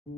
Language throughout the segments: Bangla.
এসডিএস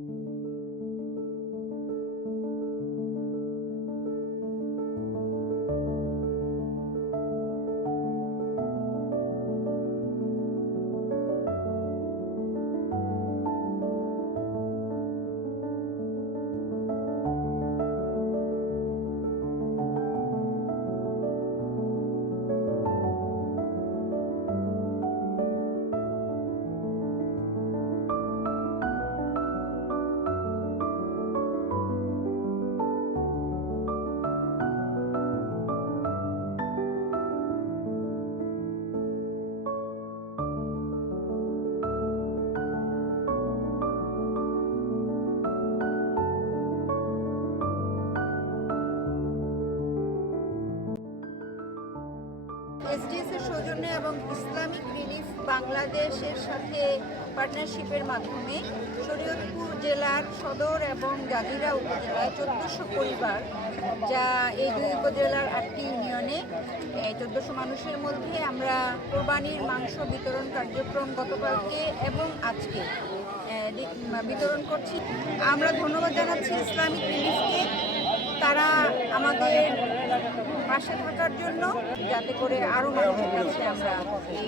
এর সৌজন্যে এবং ইসলামিক রিলিফ বাংলাদেশের সাথে পার্টনারশিপের মাধ্যমে শরীয়তপুর জেলার সদর এবং জাজিরা উপজেলায় 1400 পরিবার, যা এই দুই উপজেলার 8টি ইউনিয়নে 1400 মানুষের মধ্যে আমরা কোরবানির মাংস বিতরণ কার্যক্রম গতকালকে এবং আজকে বিতরণ করছি। আমরা ধন্যবাদ জানাচ্ছি ইসলামিক রিলিফকে, তারা আমাদের পাশে থাকার জন্য, যাতে করে আরও মানুষের কাছে আমরা এই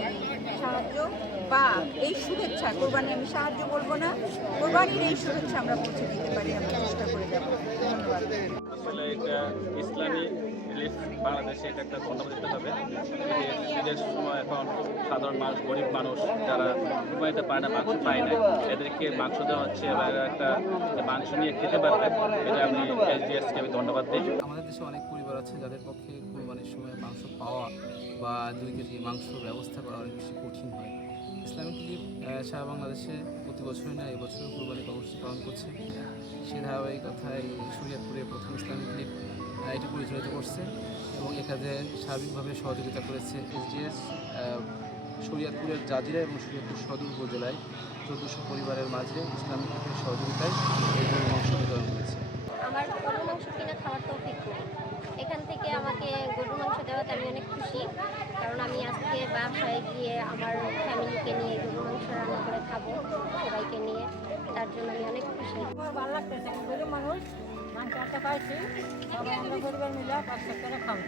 সাহায্য বা এই শুভেচ্ছা, কোরবানি আমি সাহায্য বলবো না, কোরবানির এই শুভেচ্ছা আমরা পৌঁছে দিতে পারি, আমরা চেষ্টা করে যাব। ধন্যবাদ। আসলে এটা ইসলামী রিলিফ বাংলাদেশে এটা একটা ধন্যবাদ দিতে হবে। ঈদের সময় এখন সাধারণ মানুষ, গরিব মানুষ যারা কুরবানিতে পায় না, মাংস পায় না, এদেরকে মাংস দেওয়া হচ্ছে এবং একটা মাংস নিয়ে খেতে পারবে, এটা আমি এসডিএসকে আমি ধন্যবাদ দিই। আমাদের দেশে অনেক পরিবার আছে যাদের পক্ষে কুরবানির সময় মাংস পাওয়া বা 2 কেজি মাংস ব্যবস্থা করা অনেক বেশি কঠিন হয়। ইসলামিক রিলিফ সারা বাংলাদেশে প্রতি বছরই না এবছরও কুরবানি কর্মসূচি পালন করছে। সে ধারাবাহিকতায় শরীয়তপুরের প্রথম ইসলামিক রিলিফ এটি পরিচালিত করছে এবং এ কাজে সার্বিকভাবে সহযোগিতা করেছে এসডিএস। শরীয়তপুরের জাজিরা এবং শরীয়তপুর সদর উপজেলায় 1400 পরিবারের মাঝে ইসলামিক রিলিফের সহযোগিতায় এই গরুর মাংস বিতরণ করেছে। আমার গরুর মাংস কিনে খাওয়ার তৌফিক নেই, এখান থেকে আমাকে গরুর মাংস দেওয়াতে আমি অনেক খুশি, কারণ আমি আজকে বাসায় গিয়ে আমার ফ্যামিলিকে নিয়ে গরুর মাংস রান্না করে খাবো সবাইকে নিয়ে, তার জন্য আমি অনেক খুশি। আমার ভালো লাগতেছে, গরিব মানুষ মাংস একটা পাইছি, সবাই আমরা পরিবার মিলে পাঁচ করে খাবো।